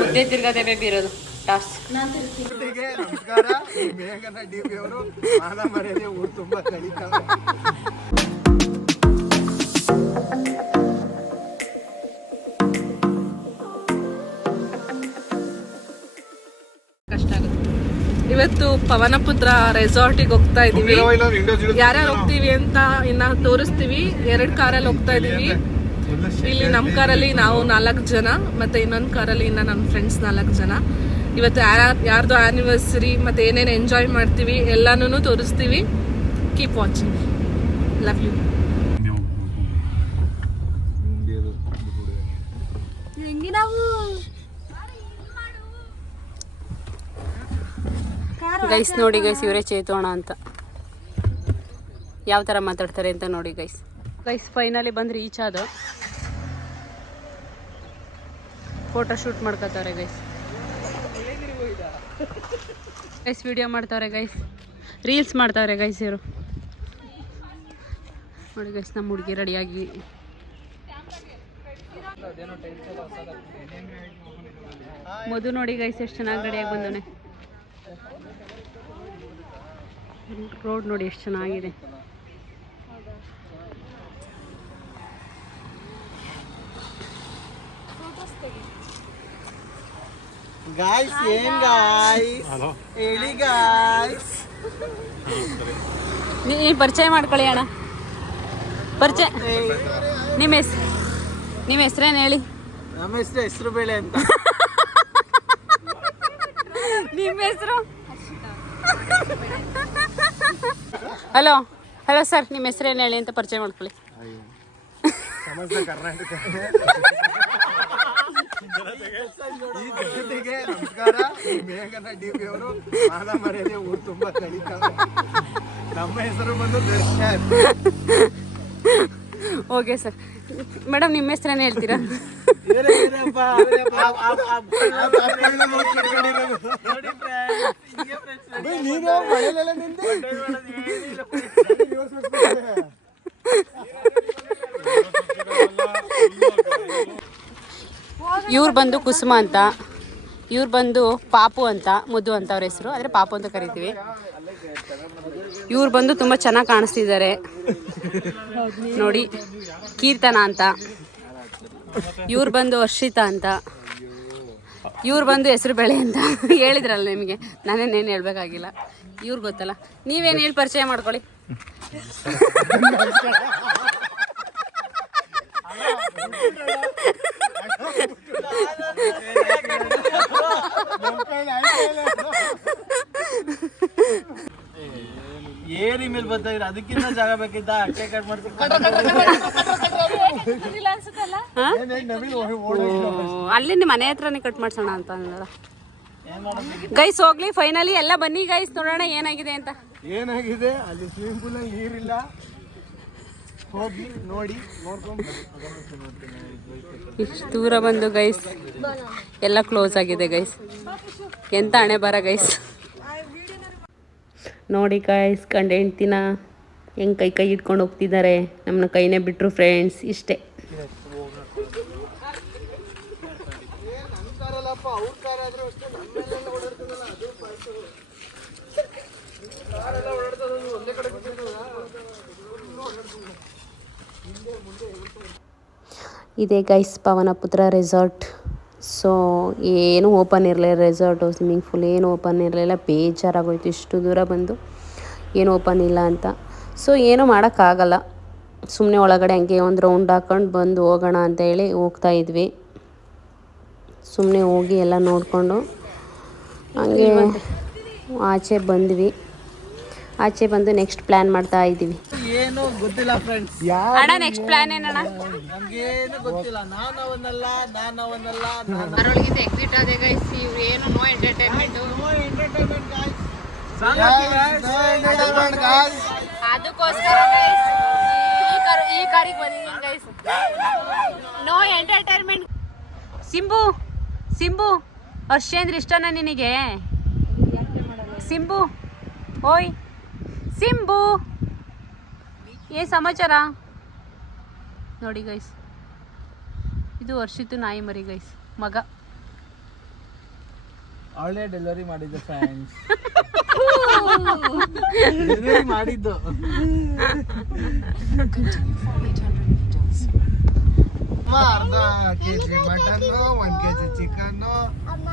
ಮುದ್ದೆ ತಿರ್ಗದೆ ಬೇಬಿ ಇರೋದು. ಟಾಸ್ಕ್ ನಮಸ್ಕಾರ. ಈ ಮೇಘನ ಡಿ ಅವರು. ಮಾನ ಮರ್ಯಾದೆ ಊರು ತುಂಬಾ ಕಳೀತಾರೆ ಕಷ್ಟ ಆಗುತ್ತೆ. ಇವತ್ತು ಪವನಪುತ್ರ ರೆಸಾರ್ಟಿಗೆ ಹೋಗ್ತಾ ಇದೀವಿ ಯಾರ್ಯಾರು ಹೋಗ್ತೀವಿ ಅಂತ ಇನ್ನ ತೋರಿಸ್ತೀವಿ. ಎರಡ್ ಕಾರಲ್ಲಿ ಹೋಗ್ತಾ ಇದೀವಿ ಇಲ್ಲಿ ನಮ್ಮ ಕಾರಲ್ಲಿ ನಾವು ನಾಲ್ಕು ಜನ ಮತ್ತೆ ಇನ್ನೊಂದು ಕಾರಲ್ಲಿ ಇನ್ನ ನನ್ನ ಫ್ರೆಂಡ್ಸ್ ನಾಲ್ಕು ಜನ. ಇವತ್ತು ಯಾರ ಯಾರ್ದು ಆನಿವರ್ಸರಿ ಮತ್ತೆ ಏನೇನು ಎಂಜಾಯ್ ಮಾಡ್ತೀವಿ ಎಲ್ಲಾನು ತೋರಿಸ್ತೀವಿ. Keep watching love you guys ನೋಡಿ ಗೈಸ್ ಇವರೇ ಚೇತೋಣ ಅಂತ. ಯಾವ ಥರ ಮಾತಾಡ್ತಾರೆ ಅಂತ ನೋಡಿ ಗೈಸ್ ಗೈಸ್ ಫೈನಲಿ ಬಂದು ರೀಚ್ ಆದ ಫೋಟೋ ಶೂಟ್ ಮಾಡ್ಕೋತಾರೆ ಗೈಸ್ ಗೈಸ್ ವಿಡಿಯೋ ಮಾಡ್ತಾರೆ ಗೈಸ್ ರೀಲ್ಸ್ ಮಾಡ್ತಾರೆ ಗೈಸ್ ಇವರು. ನೋಡಿ ಗೈಸ್ ನಮ್ಮ ಹುಡುಗಿ ರೆಡಿಯಾಗಿ ಮಧು ನೋಡಿ ಗೈಸ್ ಎಷ್ಟು ಚೆನ್ನಾಗಿ ರೆಡಿಯಾಗಿ ಬಂದವನೆ. ರೋಡ್ ನೋಡಿ, ಎಷ್ಟು ಚೆನ್ನಾಗಿದೆ. ಗಾಯ್ಸ್ ಏನ್ ಗಾಯ್ಸ್ ಹೇಳಿ ಗಾಯ್ಸ್ ನೀ ಪರಿಚಯ ಮಾಡ್ಕೊಳ್ಳಿ ಅಣ್ಣ. ಪರಿಚಯ. ನಿಮ್ಮ ಹೆಸ್ರು ನಿಮ್ಮ ಹೆಸ್ರೇನು ಹೇಳಿ? ನಮ್ಮ ಹೆಸರು ಹೆಸರು ಬೇಳೆ ಅಂತ. ನಿಮ್ಮ ಹೆಸರು? ಹಲೋ ಹಲೋ ಸರ್ ನಿಮ್ಮ ಹೆಸ್ರೇನು ಹೇಳಿ ಅಂತ ಪರಿಚಯ ಮಾಡ್ಕೊಳ್ಳಿ. ಕರ್ನಾಟಕ. ಈ ಜಗತ್ತಿಗೆ ನಮಸ್ಕಾರ ಈ ಮೇಘನ ಡಿ ಪಿ ಅವರು ಮಾನ ಮರ್ಯಾದೆ ಊರು ತುಂಬಾ ಕಳೀತಾರೆ ನಮ್ಮ ಹೆಸರು ಬಂದು ದರ್ಶನ್ ಓಕೆ ಸರ್ ಮೇಡಮ್ ನಿಮ್ಮ ಹೆಸ್ರೇನು ಹೇಳ್ತೀರಾ ನೀನು ಇವ್ರು ಬಂದು ಕುಸುಮ ಅಂತ, ಇವ್ರು ಬಂದು ಪಾಪು ಅಂತ ಮುದ್ದು ಅಂತ ಅವ್ರ ಹೆಸರು. ಆದರೆ ಪಾಪು ಅಂತ ಕರಿತೀವಿ. ಇವ್ರು ಬಂದು ತುಂಬ ಚೆನ್ನಾಗಿ ಕಾಣಿಸ್ತಿದ್ದಾರೆ. ನೋಡಿ, ಕೀರ್ತನ ಅಂತ. ಇವ್ರು ಬಂದು ಹರ್ಷಿತಾ ಅಂತ. ಇವ್ರು ಬಂದು ಹೆಸರು ಬೆಳೆ ಅಂತ. ಹೇಳಿದ್ರಲ್ಲ ನಿಮಗೆ. ನಾನೇನೇನು ಹೇಳ್ಬೇಕಾಗಿಲ್ಲ. ಇವ್ರು ಗೊತ್ತಲ್ಲ. ನೀವೇನು ಹೇಳಿ ಪರಿಚಯ ಮಾಡ್ಕೊಳ್ಳಿ. ಏರಿ ಮೇಲೆ ಬರ್ತಾ ಇದ್ರೆ ಅದಕ್ಕಿಂತ ಜಾಗ ಬೇಕಿದ್ದ ಅಟ್ಟೆ ಕಟ್ ಮಾಡ್ತೀನಿ ಹಾ? ಓ, ಅಲ್ಲೇ ನಿಮ್ಮ ಮನೆ ಹತ್ರನೇ ಕಟ್ ಮಾಡ್ಸೋಣ ಅಂತ ಗೈಸ್ ಹೋಗ್ಲಿ ಫೈನಲಿ ಎಲ್ಲ ಬನ್ನಿ ಗೈಸ್ ನೋಡೋಣ ಏನಾಗಿದೆ ಅಂತ ಏನಾಗಿದೆ ಅಲ್ಲಿ ಸ್ವಿಮ್ಮಿಂಗ್ ಪೂಲ್ ಅಲ್ಲಿ ನೀರಿಲ್ಲ ಹೋಗಿ ನೋಡಿ ಇಷ್ಟು ದೂರ ಬಂದು ಗೈಸ್ ಎಲ್ಲ ಕ್ಲೋಸ್ ಆಗಿದೆ ಗೈಸ್ ಎಂತ ಹಣೆ ಬರ ಗೈಸ್ ನೋಡಿ ಗೈಸ್ ಕಂಡ ಹೆಂಡ್ತಿನ ಹೆಂಗ್ ಕೈ ಕೈ ಇಟ್ಕೊಂಡು ಹೋಗ್ತಿದ್ದಾರೆ. ನಮ್ಮನ್ನ ಕೈನೇ ಬಿಟ್ಟರು ಫ್ರೆಂಡ್ಸ್ ಇಷ್ಟೇ. ಒಂದೇ ಅವ್ರ ಕಾರ್ ಆದ್ರೂ ಅಷ್ಟೇ ನಮ್ಮೆಲ್ಲ ಓಡಾಡ್ತದಲ್ಲ ಅದು ಕಾರೆಲ್ಲ ಓಡಾಡ್ತದಲ್ಲ ಒಂದೇ ಕಡೆ ಕೂತಿರ್ತದಲ್ಲ ಇದೆ ಗೈಸ್ ಪವನಪುತ್ರ ರೆಸಾರ್ಟ್ ಸೊ ಏನೂ ಓಪನ್ ಇರಲಿಲ್ಲ ರೆಸಾರ್ಟು ಸ್ವಿಮ್ಮಿಂಗ್ ಫೂಲ್ ಏನು ಓಪನ್ ಇರಲಿಲ್ಲ, ಬೇಜಾರಾಗೋಯ್ತು, ಇಷ್ಟು ದೂರ ಬಂದು ಏನು ಓಪನ್ ಇಲ್ಲ ಅಂತ. ಸೊ ಏನು ಮಾಡೋಕ್ಕಾಗಲ್ಲ. ಸುಮ್ಮನೆ ಒಳಗಡೆ ಹಂಗೆ ಒಂದು ರೌಂಡ್ ಹಾಕೊಂಡು ಬಂದು ಹೋಗೋಣ ಅಂತ ಹೇಳಿ ಹೋಗ್ತಾ ಇದ್ವಿ. ಸುಮ್ಮನೆ ಹೋಗಿ ಎಲ್ಲ ನೋಡಿಕೊಂಡು ಹಂಗೆ ಆಚೆ ಬಂದ್ವಿ. ಆಚೆ ಬಂದು ನೆಕ್ಸ್ಟ್ ಪ್ಲಾನ್ ಮಾಡ್ತಾ ಇದ್ದೀವಿ ಏನು ಗೊತ್ತಿಲ್ಲ ಫ್ರೆಂಡ್ಸ್ ಅಣ್ಣ ನೆಕ್ಸ್ಟ್ ಪ್ಲ್ಯಾನ್ ಏನಣ್ಣ? ನಮ್ಗೇನು ಗೊತ್ತಿಲ್ಲ. ನಾನು ಅವನಲ್ಲ ನಾನು ಅವನಲ್ಲ ಎಕ್ಸಿಟ್ ಆದೆ ಗೈಸ್ ಇವ್ರು ಏನು ನೋ ಎಂಟರ್ಟೈನ್ಮೆಂಟು ಎಂಟರ್ಟೈನ್ಮೆಂಟ್ ಗಾಯ್ಸ್ ಅದಕ್ಕೋಸ್ಕರ ಈ ಕಾರ್ ಈ ಕಾರಿಗೆ ಬಂದಿದ್ದೀನಿ guys no entertainment Simbu Simbu ಅಷ್ಟೇಂದ್ರೆ ಇಷ್ಟನಾ ನಿನಗೆ? ಸಿಂಬು ಓಯ್. ಸಿಂಬು. ಏ ಸಮಾಚಾರ? ನೋಡಿ ಗೈಸ್ ಇದು ವರ್ಷಿತ್ತು ನಾಯಿ ಮರಿ ಗೈಸ್ ಮಗ. ಅವಳೇ ಡೆಲಿವರಿ ಮಾಡಿದ್ದು ಫ್ರೆಂಡ್ಸ್ ಡೆಲಿವರಿ ಮಾಡಿದ್ದು. ಅರ್ಧ ಕೆಜಿ ಮಟನ್ ಒಂದ್ ಕೆಜಿ ಚಿಕನ್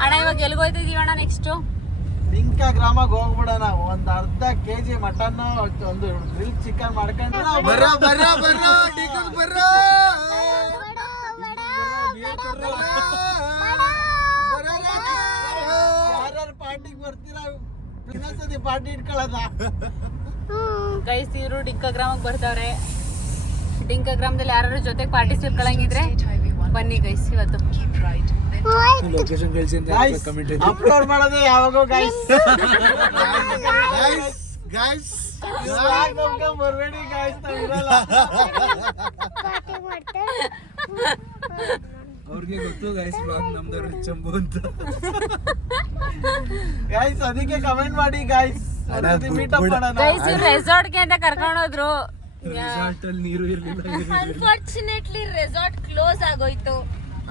ಅಣ್ಣ ಇವಾಗ ಎಲ್ಗೋಯ್ತಿದೀವಿ ಅಣ್ಣ ನೆಕ್ಸ್ಟ್ ಲಿಂಕ ಗ್ರಾಮಕ್ಕೆ ಹೋಗ್ಬಿಡೋಣ. ಒಂದ್ ಅರ್ಧ ಕೆಜಿ ಮಟನ್ ಒಂದು ಗ್ರಿಲ್ ಚಿಕನ್ ಮಾಡ್ಕೊಂಡು ಬರ ಬರ ಬರ ಟಿಕಲ್ ಬರ ಯಾರ್ಯಾರು ಪಾರ್ಟಿಗೆ ಬರ್ತೀರಾ? ಇನ್ನೊಂದ್ಸತಿ ಪಾರ್ಟಿ ಇಟ್ಕೊಳ್ಳೋದ? ಗೈಸ್ ಇವರು ಡಿಂಕ ಗ್ರಾಮಕ್ಕೆ ಬರ್ತಾವ್ರೆ ಡಿಂಕ ಗ್ರಾಮದಲ್ಲಿ ಯಾರು ಜೊತೆಗೆ ಪಾರ್ಟಿಸಿಪೇಟ್ ಸೇರ್ಕೊಳಂಗಿದ್ರೆ ಬನ್ನಿ ಗೈಸ್ ಇವತ್ತು ಅಪ್ಲೋಡ್ ಮಾಡೋದು ಯಾವಾಗೋ ಗೈಸ್ ಗೈಸ್ ಬರಬೇಡಿ ಗೈಸ್ ನಾವಿರಲ್ಲ ಅವ್ರಿಗೆ ಗೊತ್ತು ಗೈಸ್ ಬ್ಲಾಗ್ ನಮ್ದವ್ರು ಚಂಬು ಅಂತ ಗೈಸ್ ಅದಕ್ಕೆ ಕಮೆಂಟ್ ಮಾಡಿ ಗೈಸ್ ಮೀಟ್ ಅಪ್ ಮಾಡೋಣ ಗೈಸ್ ಇವ್ರು ರೆಸಾರ್ಟ್ಗೆ ಅಂತ ಕರ್ಕೊಂಡೋದ್ರು ರೆಸಾರ್ಟ್ ಅಲ್ಲಿ ನೀರು ಇರ್ಲಿಲ್ಲ ಅನ್ಫಾರ್ಚುನೇಟ್ಲಿ ರೆಸಾರ್ಟ್ ಕ್ಲೋಸ್ ಆಗೋಯ್ತು.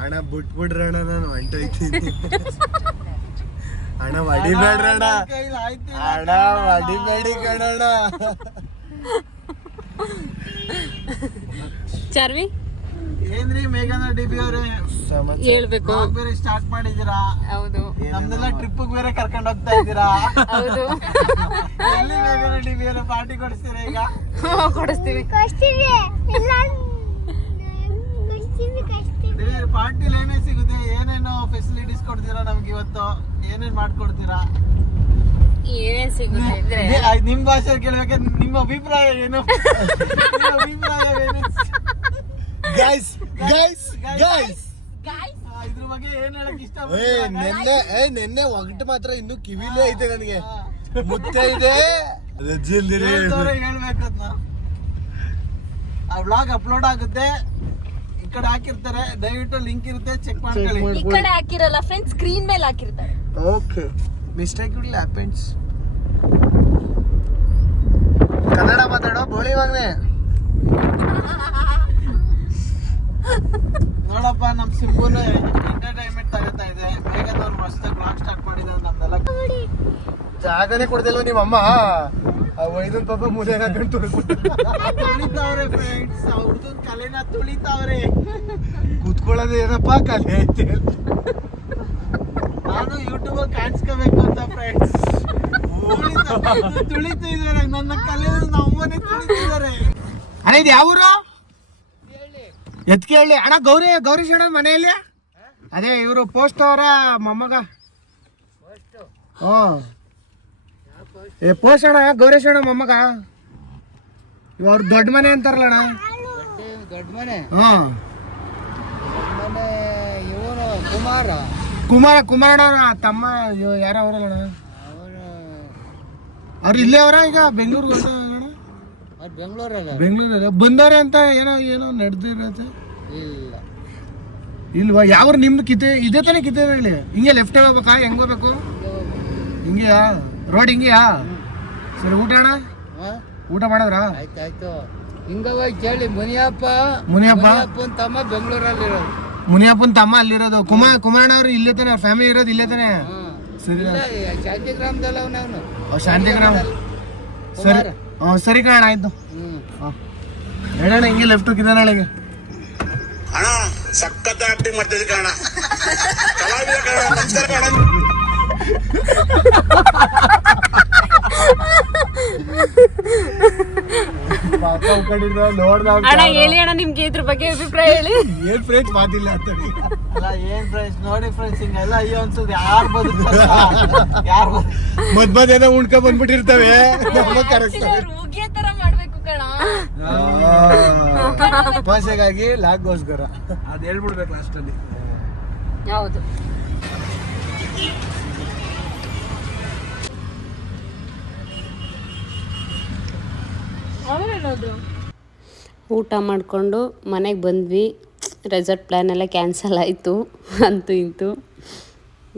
ಅಣ್ಣ ಬಿಟ್ಬಿಡ್ರಿ ಅಣ್ಣ ನಾನು ಹೊಂಟೋಯ್ತೀನಿ. ಅಣ್ಣ ಹೊಡಿಬೇಡ್ರಿ ಅಣ್ಣ. ಅಣ್ಣ ಹೊಡಿಬೇಡಿ ಕಣಣ್ಣ. ಚಾರ್ವಿ? ಏನ್ರಿ ಮೇಘನ ಡಿಬಿ ಅವ್ರೆ? ಹೇಳ್ಬೇಕು. ಬೇರೆ ಸ್ಟಾರ್ಟ್ ಮಾಡಿದೀರಾ ಹೌದು. ನಮ್ದೆಲ್ಲ ಟ್ರಿಪ್ ಬೇರೆ ಕರ್ಕೊಂಡು ಹೋಗ್ತಾ ಇದ್ದೀರಾ? ಹೌದು. ಎಲ್ಲಿ ಮೇಘನ ಡಿಬಿ ಅವ್ರೆ ಪಾರ್ಟಿ ಕೊಡಿಸ್ತೀರಾ ಈಗ? ಕೊಡಿಸ್ತೀವಿ. ಪಾರ್ಟಿಲಿ ಏನೇ ಸಿಗುತ್ತೆ ಏನೇನೋ ಫೆಸಿಲಿಟೀಸ್ ಕೊಡ್ತೀರಾ ನಮ್ಗೆ ಇವತ್ತು? ಏನೇನ್ ಮಾಡ್ಕೊಡ್ತೀರಾ? ಏನೇನ್ ಸಿಗುತ್ತೆ ಅಂದ್ರೆ ನಿ- ಆ, ನಿಮ್ ಭಾಷೆ ಕೇಳ್ಬೇಕಾದ್ರೆ ನಿಮ್ಮ ಅಭಿಪ್ರಾಯ ಏನು? ನಿಮ್ಮ ಅಭಿಪ್ರಾಯ ಏನು? ಗೈಸ್ ಗೈಸ್ ಗೈಸ್ ಇದ್ರ ಬಗ್ಗೆ ಏನ್ ಹೇಳಕ್ ಇಷ್ಟ ನೆನ್ನೆ ಏ ನೆನ್ನೆ ಒಗಟು ಮಾತ್ರ ಇನ್ನು ಕಿವಿಲೇ ಐತೆ ನನಗೆ. ಮುತ್ತೆ ಇದೆ. ಹೇಳ್ಬೇಕದ್ನ. ಆ ವ್ಲಾಗ್ ಅಪ್ಲೋಡ್ ಆಗುತ್ತೆ. ಈ ಕಡೆ ಹಾಕಿರ್ತಾರೆ. ದಯವಿಟ್ಟು ಲಿಂಕ್ ಇರುತ್ತೆ ಚೆಕ್ ಮಾಡ್ಕೊಳ್ಳಿ. ಈ ಕಡೆ ಹಾಕಿರಲ್ಲ ಫ್ರೆಂಡ್ಸ್ ಸ್ಕ್ರೀನ್ ಮೇಲೆ ಹಾಕಿರ್ತಾರೆ. Okay. Mistake will happens Kannada ಮಾತಾಡೋ ಬೋಳಿ ಮಗನೆ. ನೋಡಪ್ಪ ನಮ್ಮ ಸಿಂಪುನು ಎಂಟರ್ಟೈನ್ಮೆಂಟ್ ತಗೋತಾ ಇದೆ. ಬೇಗದವ್ರು ಮಸ್ತಾಗಿ ಬ್ಲಾಗ್ ಸ್ಟಾರ್ಟ್ ಮಾಡಿದ್ದಾರೆ ನಮ್ದೆಲ್ಲ. ಜಾಗನೇ ಕೊಡ್ದಿಲ್ವ ನಿಮ್ಮ ಅಮ್ಮ ವೈದ್ಯನ್ ಪಾಪ ಮುದೆ ಹಾಕೊಂಡು ತುಳಿತಾವ್ರೆ ಫ್ರೆಂಡ್ಸ್ ಅವ್ರದ್ದು ಕಲೆನ ತುಳಿತಾವ್ರೆ. ಕೂತ್ಕೊಳ್ಳೋದು ಏನಪ್ಪ ಕಲೆ ಐತೆ? ನಾನು ಯೂಟ್ಯೂಬ್ ಕಾಣಿಸ್ಕೋಬೇಕು ಅಂತ ಫ್ರೆಂಡ್ಸ್ ತುಳಿತಾ ಇದಾರೆ ನನ್ನ ಕಲೆ ನಮ್ಮನೆ ತುಳಿತಿದ್ದಾರೆ. ಅಣ್ಣ ಇದು ಯಾವ ಊರು? ಎತ್ಕೆ ಹೇಳಿ. ಅಣ್ಣ ಗೌರಿ ಗೌರಿ ಅಣ್ಣ ಮನೆಯಲ್ಲಿ? ಅದೇ ಇವರು ಪೋಸ್ಟ್ ಅವರ ಮೊಮ್ಮಗ. ಹ್ಞೂ ಏ ಪೋಷಣ ಅಣ್ಣ ಗೌರೇಶ್ ಅಣ್ಣ ಮೊಮ್ಮಗ. ಇವ್ರ ದೊಡ್ಡ ಮನೆ ಅಂತಾರಲ್ಲ ಅಣ್ಣ ದೊಡ್ಡ ಮನೆ? ಹಾಂ. ಮನೆ ಇವನು ಕುಮಾರ. ಕುಮಾರ ಕುಮಾರಣ್ಣ ಅವ್ರ ತಮ್ಮ ಇವ್ ಯಾರ ಅವರಲ್ಲಣ್ಣ? ಅವ್ರು ಇಲ್ಲೇ ಅವರ ಈಗ ಬೆಂಗಳೂರಿಗೆ ಅಣ್ಣ? ಅವ್ರು ಬೆಂಗಳೂರಲ್ಲ ಬೆಂಗಳೂರಲ್ಲಿ. ಬಂದವ್ರೆ ಅಂತ ಏನೋ ಏನೋ ನಡೆದಿರತ್ತೆ ಇಲ್ಲ. ಇಲ್ವಾ? ಯಾವ ನಿಮ್ದು ಕಿತ್ತೆ ಇದೇ ತಾನೇ ಕಿತ್ತೆ ಹೇಳಿ ಹಿಂಗೆ ಲೆಫ್ಟ್ ಹೋಗ್ಬೇಕಾ? ಹೆಂಗ್ ಹೋಗ್ಬೇಕು. ಹಿಂಗೆಯಾ? ರೋಡ್ ಹಿಂಗಿಯಾ? ಸರಿ ಊಟ ಅಣ್ಣ? ಹಾಂ? ಊಟ ಮಾಡಿದ್ರ? ಆಯ್ತಾಯ್ತು ಹಿಂಗವ ಕೇಳಿ ಮುನಿಯಪ್ಪ ಮುನಿಯಪ್ಪ? ಮುನಿಯಪ್ಪನ ತಮ್ಮ ಬೆಂಗಳೂರಲ್ಲಿ ಮುನಿಯಪ್ಪನ ತಮ್ಮ ಅಲ್ಲಿರೋದು. ಕುಮಾರ್ ಕುಮಾರಣ್ಣ ಅವ್ರು ಇಲ್ಲೇ ತಾನೆ ಅವ್ರ ಫ್ಯಾಮಿಲಿ ಇರೋದು ಇಲ್ಲೇ ತಾನೆ? ಹಾಂ. ಸರಿ ಇಲ್ಲ ಶಾಂತಿ ಗ್ರಾಮದಲ್ಲಿ ಅವನವನು ಅವ್ರ ಶಾಂತಿಗ್ರಾಮ. ಸರಿ. ಹ್ಞೂ ಸರಿ ಕಣ ಆಯ್ತು. ಹಾಂ ಹೇಳೋಣ ಹಿಂಗೆ ಲೆಫ್ಟ್ ಹೋಗಿದ್ದಾನೆ ನಾಳೆಗೆ ಅಣ್ಣ ಸಖತ್ ಆಕ್ಟಿಂಗ್ ಮಾಡ್ತಿದ್ದೆ ಕಣ ಕಲಾವಿದ ಕಣ ಕಣ ಅಣ್ಣ ಹೇಳಿ ಅಣ್ಣ ನಿಮ್ಗೆ ಇದ್ರ ಬಗ್ಗೆ ಅಭಿಪ್ರಾಯ ಹೇಳಿ. ಏನ್ ಫ್ರೆಂಡ್ಸ್ ಮಾತಿಲ್ಲ ಅಂತ ಅಲ್ಲ ಏನ್ ಫ್ರೆಂಡ್ಸ್ ನೋಡಿ ಫ್ರೆಂಡ್ಸ್ ಹಿಂಗೆಲ್ಲ ಅಯ್ಯೋ ಅನ್ಸುತ್ತೆ ಯಾರು ಬದುಕ್ತಾರ ಯಾರು ಮದ್ ಮದ್ ಏನೋ ಉಣ್ಕ ಬಂದ್ಬಿಟ್ಟಿರ್ತವೆ ತರ ಮಾಡ್ಬೇಕು ಕಣ. ಭಾಷೆಗಾಗಿ ಅದ್ ಹೇಳ್ಬಿಡ್ಬೇಕು ಲಾಸ್ಟ್ ಅಲ್ಲಿ. ಹೌದು. ಊಟ ಮಾಡಿಕೊಂಡು ಮನೆಗೆ ಬಂದ್ವಿ. ರೆಸಾರ್ಟ್ ಪ್ಲ್ಯಾನ್ ಎಲ್ಲ ಕ್ಯಾನ್ಸಲ್ ಆಯಿತು. ಅಂತೂ ಇಂತು.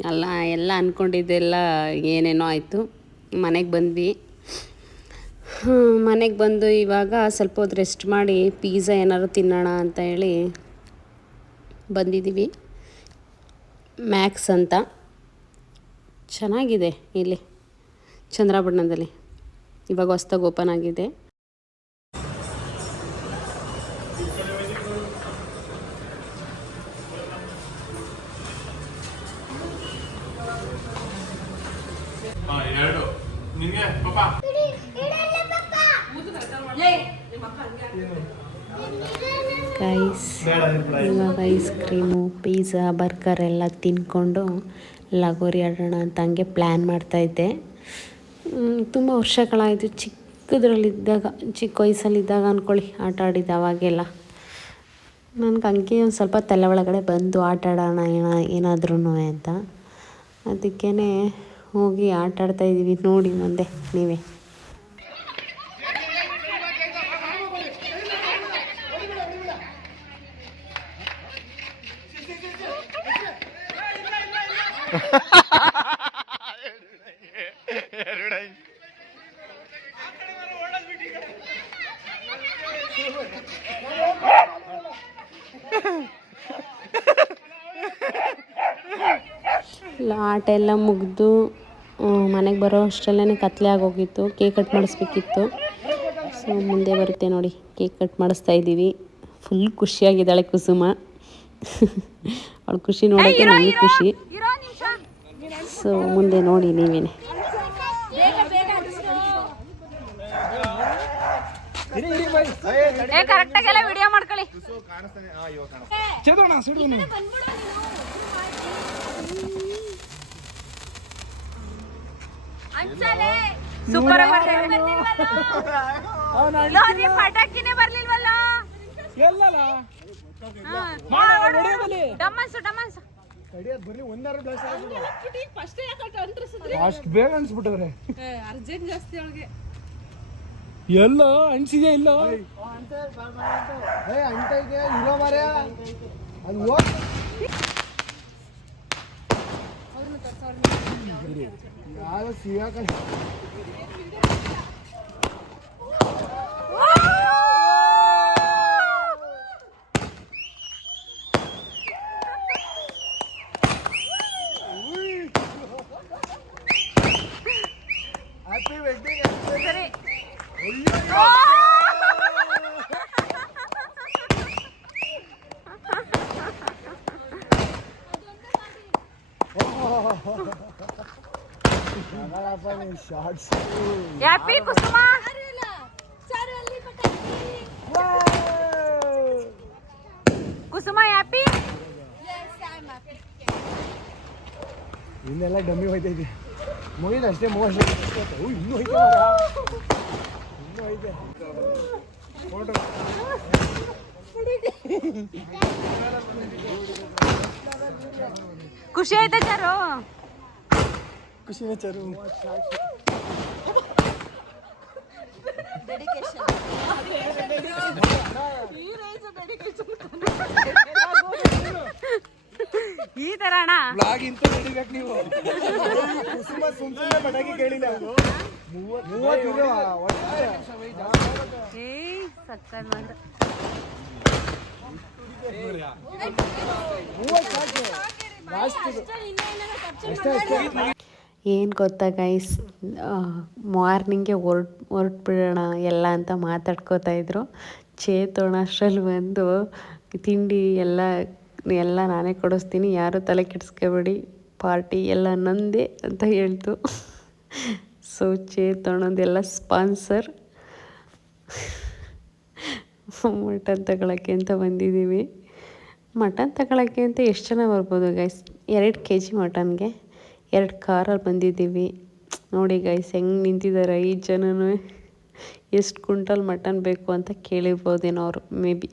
ಎಲ್ಲ ಎಲ್ಲ ಅಂದ್ಕೊಂಡಿದ್ದೆಲ್ಲ ಏನೇನೋ ಆಯಿತು. ಮನೆಗೆ ಬಂದ್ವಿ. ಮನೆಗೆ ಬಂದು ಇವಾಗ ಸ್ವಲ್ಪ ಹೊತ್ತು ರೆಸ್ಟ್ ಮಾಡಿ ಪೀಝಾ ಏನಾದ್ರು ತಿನ್ನೋಣ ಅಂತ ಹೇಳಿ ಬಂದಿದ್ದೀವಿ. ಮ್ಯಾಕ್ಸ್ ಅಂತ. ಚೆನ್ನಾಗಿದೆ ಇಲ್ಲಿ. ಚಂದ್ರಪಟ್ಟಣದಲ್ಲಿ ಇವಾಗ ಹೊಸ್ದಾಗಿ ಓಪನ್ ಆಗಿದೆ. ಇವಾಗ ಐಸ್ ಕ್ರೀಮು ಪಿಜ್ಜಾ ಬರ್ಗರ್ ಎಲ್ಲ ತಿನ್ಕೊಂಡು ಲಗೋರಿ ಆಡೋಣ ಅಂತ ಹಂಗೆ ಪ್ಲ್ಯಾನ್ ಮಾಡ್ತಾಯಿದ್ದೆ ತುಂಬ ವರ್ಷಗಳಾಯಿತು ಚಿಕ್ಕದ್ರಲ್ಲಿದ್ದಾಗ, ಚಿಕ್ಕ ವಯಸ್ಸಲ್ಲಿದ್ದಾಗ ಅಂದ್ಕೊಳ್ಳಿ ಆಟ ಆಡಿದ್ದು ಅವಾಗೆಲ್ಲ. ನನಗೆ ಹಂಗೆ ಒಂದು ಸ್ವಲ್ಪ ತಲೆ ಒಳಗಡೆ ಬಂದು ಆಟ ಆಡೋಣ, ಏನ ಏನಾದ್ರೂ ಅಂತ. ಅದಕ್ಕೇ ಹೋಗಿ ಆಟ ಆಡ್ತಾಯಿದ್ದೀವಿ ನೋಡಿ ಮುಂದೆ ನೀವೇ. ಆಟ ಎಲ್ಲ ಮುಗಿದು ಮನೆಗೆ ಬರೋ ಅಷ್ಟರಲ್ಲೇ ಕತ್ಲೆ ಆಗೋಗಿತ್ತು. Cake cut ಮಾಡಿಸ್ಬೇಕಿತ್ತು. ಸೊ ಮುಂದೆ ಬರುತ್ತೆ ನೋಡಿ. ಕೇಕ್ ಕಟ್ ಮಾಡಿಸ್ತಾ ಇದ್ದೀವಿ. ಫುಲ್ ಖುಷಿಯಾಗಿದ್ದಾಳೆ ಕುಸುಮ. ಅವಳು ಖುಷಿ ನೋಡೋಕ್ಕೆ ನನಗೆ ಖುಷಿ. ಸೊ ಮುಂದೆ ನೋಡಿ ನೀವೇನೆ. ಕರೆಕ್ಟಾಗೆಲ್ಲ ವಿಡಿಯೋ ಮಾಡ್ಕೊಳ್ಳಿ. ಸೂಪರ್ ಪಟಾಕಿನೇ ಬರ್ಲಿಲ್ವಲ್ಲ? ಎಲ್ಲಲ್ಲ ಡಮ್ಮನ್ಸು ಡಮ್ಮನ್ಸು ಅಷ್ಟು ಬೇಗ ಅನ್ಸ್ಬಿಟ್ಟವ್ರೆ ಅರ್ಜೆಂಟ್ ಜಾಸ್ತಿ ಅವಳಿಗೆ. ಎಲ್ಲ ಅನ್ಸಿದೆ ಇಲ್ಲ? ಏ ಅಂಟ ಇದೆ ಇರೋ ಮಾರ್ಯ ಅದು ಹೋಗ್. ಯಾರು ಸಿಗಾಕ shorts happy Kusuma Kusuma happy ಇನ್ನೆಲ್ಲ ಡಮ್ಮಿ ಹೋಯ್ತೈತಿ ಮುಗಿದ ಅಷ್ಟೇ ಮೂವತ್ತು ಓ ಇನ್ನೂ ಐತೆ ಮಾರ್ರೆ. ಇನ್ನೂ ಐತೆ ಫೋಟೋ ಖುಷಿ ಆಯ್ತಾ ಚಾರು? ಖುಷಿನೇ ಚರು. ಈ ತರ ಅಣ್ಣ. ಬ್ಲಾಗ್ ಇಂತ ನಡಿಬೇಕು ನೀವು. ಕುಸುಮ ಸುಮ್ ಸುಮ್ಮನೆ ಪಟಾಕಿ ಕೇಳಿಲ್ಲ. ಏನು ಗೊತ್ತಾ ಗೈಸ್ ಮಾರ್ನಿಂಗೆ ಹೊರ್ಟ್ ಹೊರ್ಟ್ಬಿಡೋಣ ಎಲ್ಲ ಅಂತ ಮಾತಾಡ್ಕೋತಾ ಇದ್ರು. ಚೇತೋಣ ಅಷ್ಟರಲ್ಲಿ ಬಂದು ತಿಂಡಿ ಎಲ್ಲ ಎಲ್ಲ ನಾನೇ ಕೊಡಿಸ್ತೀನಿ. ಯಾರು ತಲೆ ಕೆಡಿಸ್ಕೋಬೇಡಿ. ಪಾರ್ಟಿ ಎಲ್ಲ ನಂದೇ ಅಂತ ಹೇಳ್ತು. ಸೊ ಚೇತೋಣದೆಲ್ಲ ಸ್ಪಾನ್ಸರ್ ಮಟನ್ ತಗೊಳಕ್ಕೆ ಅಂತ ಬಂದಿದ್ದೀವಿ. ಮಟನ್ ತಗೊಳಕ್ಕೆ ಅಂತ ಎಷ್ಟು ಜನ ಬರ್ಬೋದು ಗೈಸ್ ಎರಡು ಕೆ ಜಿ ಮಟನ್ಗೆ ಎರಡು ಕಾರಲ್ಲಿ ಬಂದಿದ್ದೀವಿ. ನೋಡಿ ಗೈಸ್ ಹೆಂಗೆ ನಿಂತಿದ್ದಾರೆ ಐದು ಜನನೂ. ಎಷ್ಟು ಕ್ವಿಂಟಲ್ ಮಟನ್ ಬೇಕು ಅಂತ ಕೇಳಿರ್ಬೋದೇನೋ ಅವರು ಮೇ ಬಿ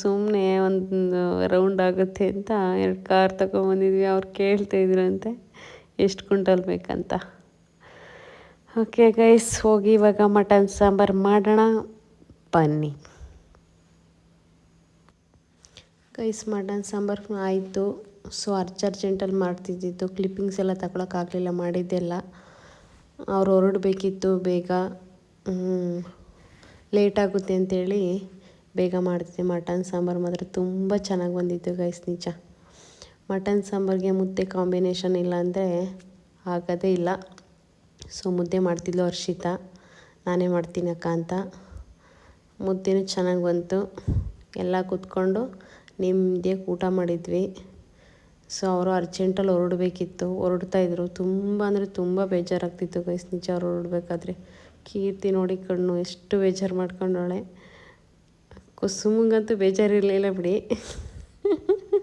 ಸುಮ್ಮನೆ ಒಂದು ರೌಂಡ್ ಆಗುತ್ತೆ ಅಂತ ಎರಡು ಕಾರ್ ತಗೊಂಬಂದಿದ್ವಿ ಅವ್ರು ಕೇಳ್ತಾ ಇದ್ರಂತೆ ಎಷ್ಟು ಕ್ವಿಂಟಲ್ ಬೇಕಂತ. ಓಕೆ ಗೈಸ್ ಹೋಗಿ ಇವಾಗ ಮಟನ್ ಸಾಂಬಾರು ಮಾಡೋಣ. ಬನ್ನಿ. ಗೈಸ್ ಮಟನ್ ಸಾಂಬಾರು ಆಯಿತು. ಸೊ ಅರ್ಜ್ ಅರ್ಜೆಂಟಲ್ಲಿ ಮಾಡ್ತಿದ್ದಿದ್ದು. ಕ್ಲಿಪ್ಪಿಂಗ್ಸ್ ಎಲ್ಲ ತಗೊಳಕ್ಕಾಗಲಿಲ್ಲ ಮಾಡಿದ್ದೆಲ್ಲ. ಅವ್ರು ಹೊರಡಬೇಕಿತ್ತು ಬೇಗ. ಲೇಟ್ ಆಗುತ್ತೆ ಅಂತೇಳಿ ಬೇಗ ಮಾಡ್ತಿದ್ದೆ ಮಟನ್ ಸಾಂಬಾರು ಮಾತ್ರ. ತುಂಬ ಚೆನ್ನಾಗಿ ಬಂದಿತ್ತು ಗೈಸ್ ನಿಜ. ಮಟನ್, ಸಾಂಬಾರಿಗೆ ಮುದ್ದೆ ಕಾಂಬಿನೇಷನ್ ಇಲ್ಲ ಅಂದರೆ ಆಗೋದೇ ಇಲ್ಲ. ಸೊ, ಮುದ್ದೆ ಮಾಡ್ತಿದ್ಲು ಹರ್ಷಿತಾ. ನಾನೇ ಮಾಡ್ತೀನಿ ಅಕ್ಕ ಅಂತ. ಮುದ್ದೆನೂ ಚೆನ್ನಾಗಿ ಬಂತು. ಎಲ್ಲ ಕೂತ್ಕೊಂಡು ನಿಮ್ಮದೇ ಊಟ ಮಾಡಿದ್ವಿ. ಸೊ, ಅವರು ಅರ್ಜೆಂಟಲ್ಲಿ ಹೊರಡಬೇಕಿತ್ತು. ಹೊರಡ್ತಾಯಿದ್ರು ತುಂಬ ಅಂದರೆ ತುಂಬ ಬೇಜಾರಾಗ್ತಿತ್ತು ಗೈಸ್. ನಿಜ ಅವ್ರು ಹೊರಡ್ಬೇಕಾದ್ರೆ. ಕೀರ್ತಿ ನೋಡಿ ಕಣ್ಣು ಎಷ್ಟು ಬೇಜಾರು ಮಾಡ್ಕೊಂಡವಳೆ. ಕುಸುಮಂಗಂತೂ ಬೇಜಾರಿರಲಿಲ್ಲ ಬಿಡಿ.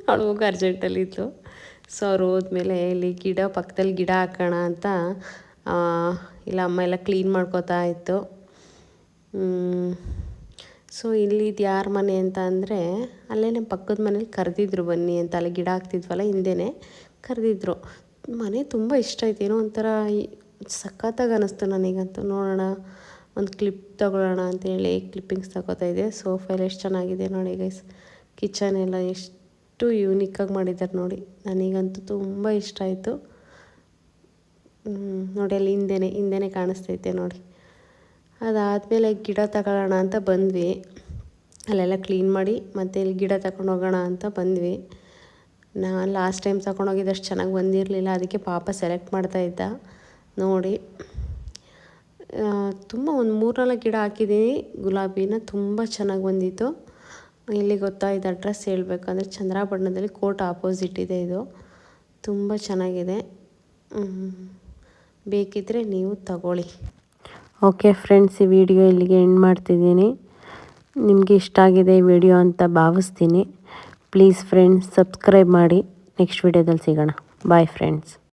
ಅವಳು ಅರ್ಜೆಂಟಲ್ಲಿತ್ತು ಸೊ ಅವ್ರು ಹೋದ್ಮೇಲೆ ಇಲ್ಲಿ ಗಿಡ, ಪಕ್ಕದಲ್ಲಿ ಗಿಡ ಹಾಕೋಣ ಅಂತ ಇಲ್ಲ ಅಮ್ಮ ಎಲ್ಲ ಕ್ಲೀನ್ ಮಾಡ್ಕೋತಾ ಇತ್ತು. ಸೊ ಇಲ್ಲಿದ್ದು ಯಾರ ಮನೆ ಅಂತ ಅಂದರೆ, ಅಲ್ಲೇ ನಮ್ಮ ಪಕ್ಕದ ಮನೇಲಿ ಕರೆದಿದ್ರು ಬನ್ನಿ ಅಂತ, ಅಲ್ಲಿ ಗಿಡ ಹಾಕ್ತಿದ್ವಲ್ಲ ಹಿಂದೆನೇ, ಕರೆದಿದ್ರು. ಮನೆ ತುಂಬ ಇಷ್ಟ ಆಯ್ತು. ಏನೋ ಒಂಥರ ಸಖತ್ತಾಗಿ ಅನ್ನಿಸ್ತು ನನಗಂತೂ. ನೋಡೋಣ, ಒಂದು ಕ್ಲಿಪ್ ತಗೊಳ್ಳೋಣ ಅಂತೇಳಿ ಕ್ಲಿಪ್ಪಿಂಗ್ಸ್ ತಗೋತಾ ಇದೆ ಸೋಫಾ ಎಲ್ಲ ಎಷ್ಟು ಚೆನ್ನಾಗಿದೆ ನೋಡಿ ಗೈಸ್ ಕಿಚನ್ ಎಲ್ಲ ಎಷ್ಟು ಯೂನಿಕ್ಕಾಗಿ ಮಾಡಿದ್ದಾರೆ ನೋಡಿ. ನನಗಂತೂ ತುಂಬ ಇಷ್ಟ ಆಯಿತು. ನೋಡಿ ಅಲ್ಲಿ ಹಿಂದೆನೇ ಹಿಂದೆನೇ ಕಾಣಿಸ್ತೈತೆ ನೋಡಿ. ಅದಾದಮೇಲೆ ಗಿಡ ತಗೊಳ್ಳೋಣ ಅಂತ ಬಂದ್ವಿ. ಅಲ್ಲೆಲ್ಲ ಕ್ಲೀನ್ ಮಾಡಿ ಮತ್ತು ಇಲ್ಲಿ ಗಿಡ ತಗೊಂಡು ಹೋಗೋಣ ಅಂತ ಬಂದ್ವಿ. ನಾನು ಲಾಸ್ಟ್ ಟೈಮ್ ತಗೊಂಡೋಗಿದ್ದಷ್ಟು ಚೆನ್ನಾಗಿ ಬಂದಿರಲಿಲ್ಲ. ಅದಕ್ಕೆ ಪಾಪ ಸೆಲೆಕ್ಟ್ ಮಾಡ್ತಾ ಇದ್ದ. ನೋಡಿ. ತುಂಬ ಒಂದು ಮೂರ್ನಾಲ್ಕು ಗಿಡ ಹಾಕಿದ್ದೀನಿ ಗುಲಾಬಿನ ತುಂಬ ಚೆನ್ನಾಗಿ ಬಂದಿತ್ತು. ಇಲ್ಲಿ ಗೊತ್ತಾ ಇದು ಅಡ್ರೆಸ್ ಹೇಳಬೇಕಂದ್ರೆ ಚಂದ್ರಾಪಟ್ಟಣದಲ್ಲಿ ಕೋರ್ಟ್ ಆಪೋಸಿಟ್ ಇದೆ ಇದು. ತುಂಬ ಚೆನ್ನಾಗಿದೆ. ಬೇಕಿದ್ದರೆ ನೀವು ತಗೊಳ್ಳಿ. ಓಕೆ ಫ್ರೆಂಡ್ಸ್ ಈ ವಿಡಿಯೋ ಇಲ್ಲಿಗೆ ಎಂಡ್ ಮಾಡ್ತಿದ್ದೀನಿ. ನಿಮಗೆ ಇಷ್ಟ ಆಗಿದೆ ಈ ವಿಡಿಯೋ ಅಂತ ಭಾವಿಸ್ತೀನಿ. ಪ್ಲೀಸ್ ಫ್ರೆಂಡ್ಸ್ ಸಬ್ಸ್ಕ್ರೈಬ್ ಮಾಡಿ. ನೆಕ್ಸ್ಟ್ ವಿಡಿಯೋದಲ್ಲಿ ಸಿಗೋಣ. Bye friends